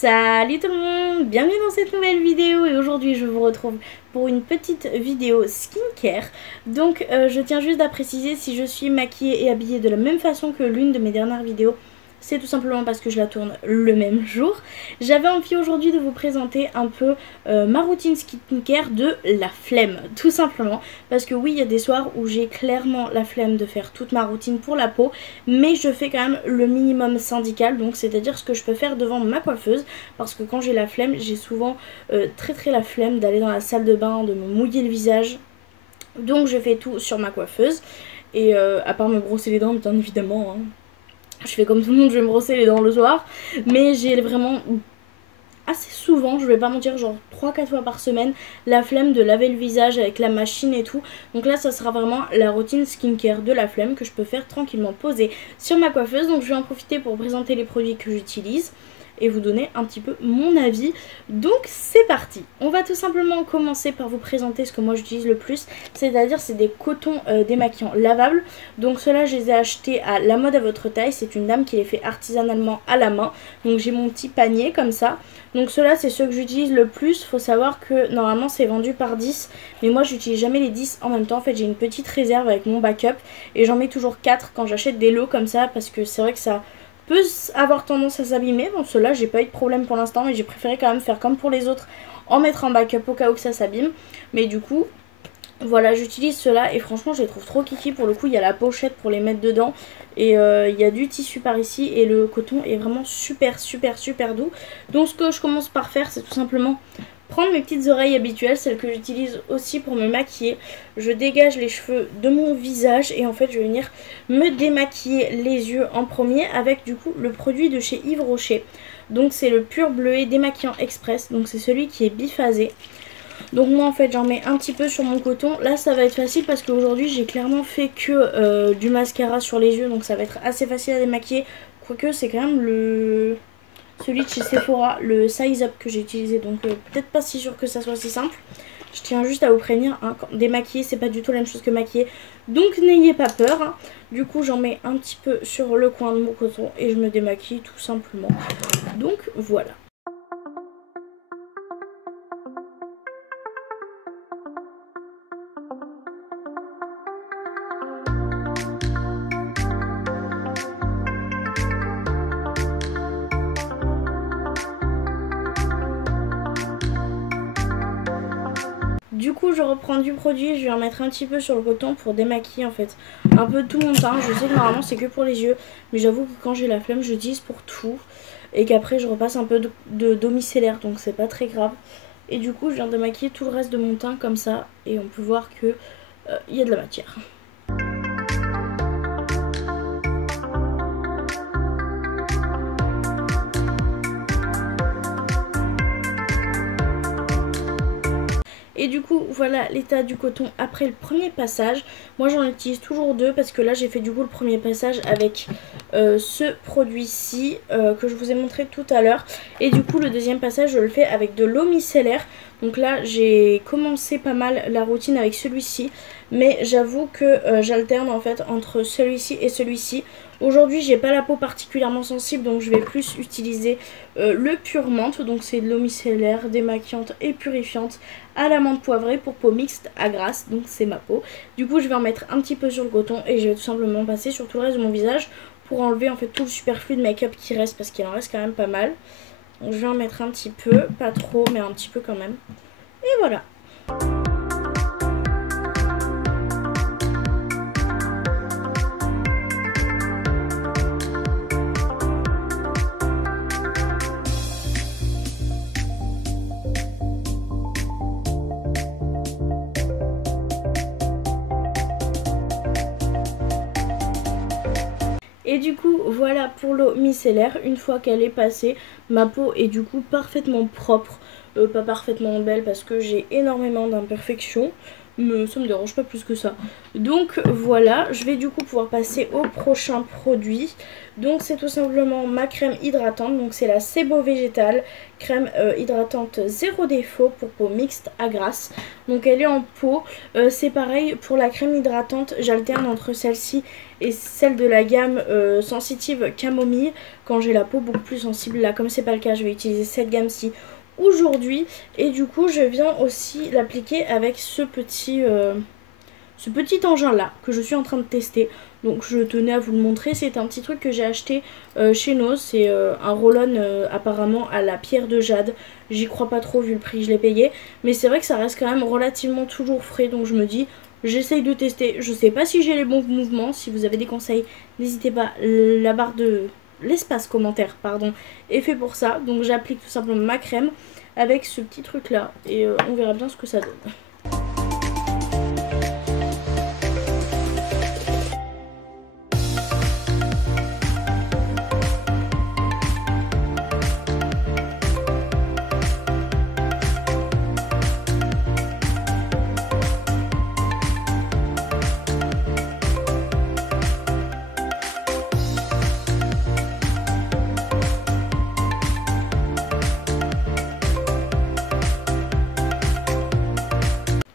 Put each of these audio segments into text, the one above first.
Salut tout le monde, bienvenue dans cette nouvelle vidéo et aujourd'hui je vous retrouve pour une petite vidéo skincare. Donc je tiens juste à préciser, si je suis maquillée et habillée de la même façon que l'une de mes dernières vidéos, c'est tout simplement parce que je la tourne le même jour. J'avais envie aujourd'hui de vous présenter un peu ma routine skincare de la flemme, tout simplement. Parce que oui, il y a des soirs où j'ai clairement la flemme de faire toute ma routine pour la peau, mais je fais quand même le minimum syndical, donc c'est-à-dire ce que je peux faire devant ma coiffeuse. Parce que quand j'ai la flemme, j'ai souvent très la flemme d'aller dans la salle de bain, de me mouiller le visage. Donc je fais tout sur ma coiffeuse. Et à part me brosser les dents, bien évidemment, hein. Je fais comme tout le monde, je vais me brosser les dents le soir. Mais j'ai vraiment assez souvent, je vais pas mentir, genre 3-4 fois par semaine, la flemme de laver le visage avec la machine et tout. Donc là, ça sera vraiment la routine skincare de la flemme que je peux faire tranquillement posée sur ma coiffeuse. Donc je vais en profiter pour présenter les produits que j'utilise et vous donner un petit peu mon avis. Donc c'est parti. On va tout simplement commencer par vous présenter ce que moi j'utilise le plus, c'est-à-dire c'est des cotons démaquillants lavables. Donc ceux-là, je les ai achetés à La Mode à Votre Taille. C'est une dame qui les fait artisanalement à la main. Donc j'ai mon petit panier comme ça. Donc ceux-là, c'est ceux que j'utilise le plus. Faut savoir que normalement c'est vendu par 10, mais moi j'utilise jamais les 10 en même temps. En fait, j'ai une petite réserve avec mon backup et j'en mets toujours 4 quand j'achète des lots comme ça, parce que c'est vrai que ça peut avoir tendance à s'abîmer. Bon, ceux-là, j'ai pas eu de problème pour l'instant, mais j'ai préféré quand même faire comme pour les autres, en mettre en backup au cas où que ça s'abîme. Mais du coup, voilà, j'utilise ceux-là et franchement, je les trouve trop kiki. Pour le coup, il y a la pochette pour les mettre dedans et il y a du tissu par ici et le coton est vraiment super doux. Donc ce que je commence par faire, c'est tout simplement prendre mes petites oreilles habituelles, celles que j'utilise aussi pour me maquiller. Je dégage les cheveux de mon visage et en fait je vais venir me démaquiller les yeux en premier avec du coup le produit de chez Yves Rocher. Donc c'est le Pur Bleuet démaquillant express, donc c'est celui qui est biphasé. Donc moi en fait j'en mets un petit peu sur mon coton. Là ça va être facile parce qu'aujourd'hui j'ai clairement fait que du mascara sur les yeux, donc ça va être assez facile à démaquiller. Quoique c'est quand même celui de chez Sephora, le Size Up que j'ai utilisé, donc peut-être pas si sûr que ça soit si simple. Je tiens juste à vous prévenir, hein, démaquiller c'est pas du tout la même chose que maquiller, donc n'ayez pas peur, hein. Du coup j'en mets un petit peu sur le coin de mon coton et je me démaquille tout simplement. Donc voilà. Du coup je reprends du produit, je vais en mettre un petit peu sur le coton pour démaquiller en fait un peu tout mon teint. Je sais que normalement c'est que pour les yeux, mais j'avoue que quand j'ai la flemme je l'utilise pour tout. Et qu'après je repasse un peu d'eau micellaire, donc c'est pas très grave. Et du coup je viens de maquiller tout le reste de mon teint comme ça. Et on peut voir que il y a de la matière. Et du coup voilà l'état du coton après le premier passage. Moi j'en utilise toujours deux parce que là j'ai fait du coup le premier passage avec ce produit-ci que je vous ai montré tout à l'heure. Et du coup le deuxième passage je le fais avec de l'eau micellaire. Donc là j'ai commencé pas mal la routine avec celui-ci, mais j'avoue que j'alterne en fait entre celui-ci et celui-ci. Aujourd'hui j'ai pas la peau particulièrement sensible, donc je vais plus utiliser le Pure Menthe. Donc c'est de l'eau micellaire, démaquillante et purifiante à la menthe poivrée pour peau mixte à grasse, donc c'est ma peau. Du coup je vais en mettre un petit peu sur le coton et je vais tout simplement passer sur tout le reste de mon visage pour enlever en fait tout le superflu de make-up qui reste, parce qu'il en reste quand même pas mal. Donc je vais en mettre un petit peu, pas trop mais un petit peu quand même. Et voilà. Et du coup voilà pour l'eau micellaire. Une fois qu'elle est passée, ma peau est du coup parfaitement propre. pas parfaitement belle parce que j'ai énormément d'imperfections. Mais ça me dérange pas plus que ça. Donc voilà, je vais du coup pouvoir passer au prochain produit. Donc c'est tout simplement ma crème hydratante. Donc c'est la Sebo Végétal, crème hydratante zéro défaut pour peau mixte à grasse. Donc elle est en pot. C'est pareil pour la crème hydratante, j'alterne entre celle-ci et celle de la gamme sensitive camomille. Quand j'ai la peau beaucoup plus sensible, là comme c'est pas le cas, je vais utiliser cette gamme-ci aujourd'hui. Et du coup je viens aussi l'appliquer avec ce petit engin là que je suis en train de tester. Donc je tenais à vous le montrer, c'est un petit truc que j'ai acheté chez Nose. C'est un roll-on apparemment à la pierre de jade. J'y crois pas trop vu le prix que je l'ai payé, mais c'est vrai que ça reste quand même relativement toujours frais. Donc je me dis j'essaye de tester. Je sais pas si j'ai les bons mouvements. Si vous avez des conseils, n'hésitez pas, la barre de l'espace commentaire pardon est fait pour ça. Donc j'applique tout simplement ma crème avec ce petit truc là et on verra bien ce que ça donne.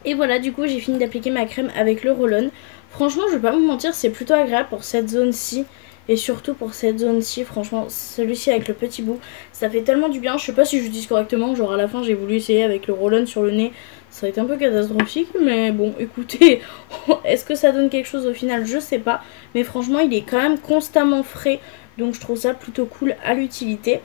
Et voilà, du coup j'ai fini d'appliquer ma crème avec le roll-on. Franchement je vais pas vous mentir, c'est plutôt agréable pour cette zone-ci. Et surtout pour cette zone-ci, franchement celui-ci avec le petit bout, ça fait tellement du bien. Je sais pas si je dis correctement, genre à la fin j'ai voulu essayer avec le roll-on sur le nez. Ça a été un peu catastrophique, mais bon écoutez, est-ce que ça donne quelque chose au final? Je sais pas. Mais franchement il est quand même constamment frais, donc je trouve ça plutôt cool à l'utilité.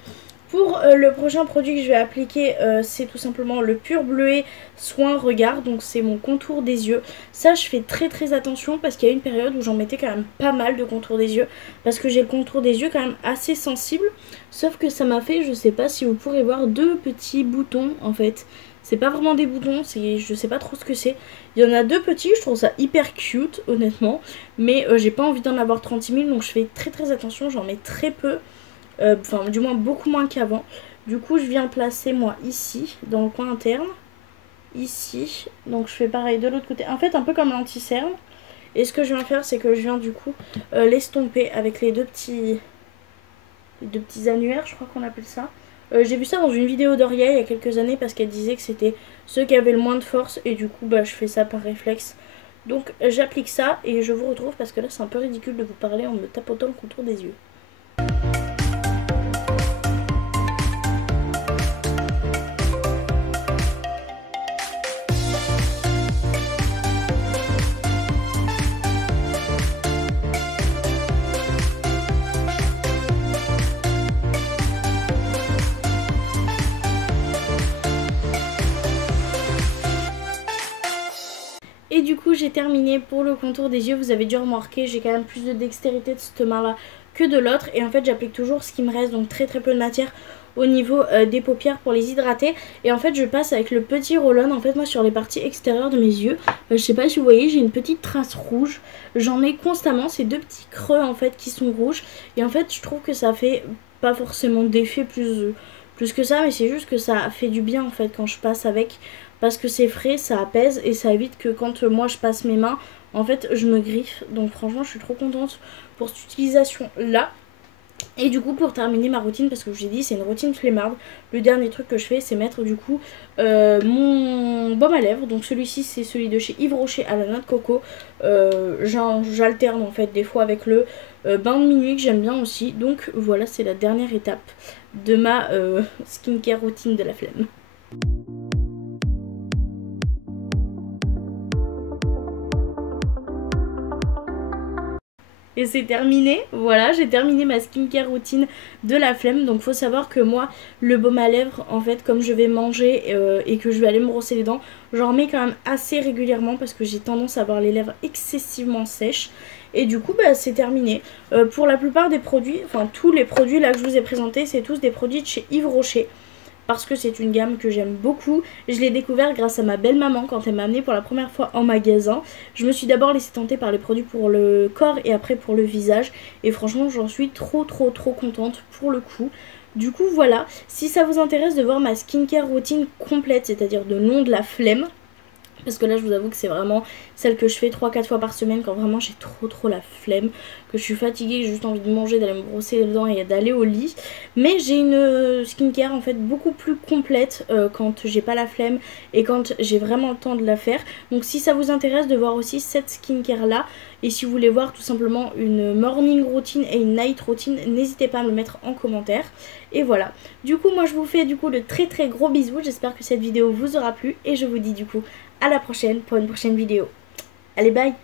Pour le prochain produit que je vais appliquer, c'est tout simplement le Pur Bleuet Soin Regard. Donc c'est mon contour des yeux. Ça je fais très attention parce qu'il y a une période où j'en mettais quand même pas mal de contour des yeux. Parce que j'ai le contour des yeux quand même assez sensible. Sauf que ça m'a fait, je sais pas si vous pourrez voir, deux petits boutons en fait. C'est pas vraiment des boutons, je sais pas trop ce que c'est. Il y en a deux petits, je trouve ça hyper cute honnêtement. Mais j'ai pas envie d'en avoir 36 000, donc je fais très attention, j'en mets très peu. Enfin du moins beaucoup moins qu'avant. Du coup je viens placer moi ici dans le coin interne, ici, donc je fais pareil de l'autre côté, en fait un peu comme l'anti-cerne. Et ce que je viens faire c'est que je viens du coup l'estomper avec les deux petits annuaires, je crois qu'on appelle ça. J'ai vu ça dans une vidéo d'Oria il y a quelques années parce qu'elle disait que c'était ceux qui avaient le moins de force, et du coup bah je fais ça par réflexe. Donc j'applique ça et je vous retrouve parce que là c'est un peu ridicule de vous parler en me tapotant le contour des yeux. Et du coup j'ai terminé pour le contour des yeux. Vous avez dû remarquer, j'ai quand même plus de dextérité de cette main là que de l'autre. Et en fait j'applique toujours ce qui me reste, donc très peu de matière au niveau des paupières pour les hydrater. Et en fait je passe avec le petit roll-on en fait moi sur les parties extérieures de mes yeux. Je sais pas si vous voyez, j'ai une petite trace rouge. J'en ai constamment, ces deux petits creux en fait qui sont rouges. Et en fait je trouve que ça fait pas forcément d'effet plus que ça, mais c'est juste que ça fait du bien en fait quand je passe avec. Parce que c'est frais, ça apaise et ça évite que quand moi je passe mes mains, en fait je me griffe. Donc franchement je suis trop contente pour cette utilisation là. Et du coup pour terminer ma routine, parce que je vous ai dit c'est une routine flemmarde, le dernier truc que je fais c'est mettre du coup mon baume à lèvres. Donc celui-ci c'est celui de chez Yves Rocher à la noix de coco. J'alterne en fait des fois avec le bain de minuit que j'aime bien aussi. Donc voilà, c'est la dernière étape de ma skincare routine de la flemme. Et c'est terminé, voilà, j'ai terminé ma skincare routine de la flemme. Donc faut savoir que moi, le baume à lèvres, en fait, comme je vais manger et que je vais aller me brosser les dents, j'en remets quand même assez régulièrement parce que j'ai tendance à avoir les lèvres excessivement sèches. Et du coup, bah, c'est terminé. Pour la plupart des produits, enfin tous les produits là que je vous ai présentés, c'est tous des produits de chez Yves Rocher. Parce que c'est une gamme que j'aime beaucoup. Je l'ai découvert grâce à ma belle maman quand elle m'a amenée pour la première fois en magasin. Je me suis d'abord laissée tenter par les produits pour le corps et après pour le visage. Et franchement j'en suis trop contente pour le coup. Du coup voilà, si ça vous intéresse de voir ma skincare routine complète, c'est-à-dire de nom de la flemme, parce que là je vous avoue que c'est vraiment celle que je fais 3-4 fois par semaine quand vraiment j'ai trop la flemme, que je suis fatiguée, que j'ai juste envie de manger, d'aller me brosser les dents et d'aller au lit. Mais j'ai une skincare en fait beaucoup plus complète quand j'ai pas la flemme et quand j'ai vraiment le temps de la faire. Donc si ça vous intéresse de voir aussi cette skincare là, et si vous voulez voir tout simplement une morning routine et une night routine, n'hésitez pas à me le mettre en commentaire. Et voilà, du coup moi je vous fais du coup de très gros bisous, j'espère que cette vidéo vous aura plu et je vous dis du coup à la prochaine pour une prochaine vidéo. Allez, bye!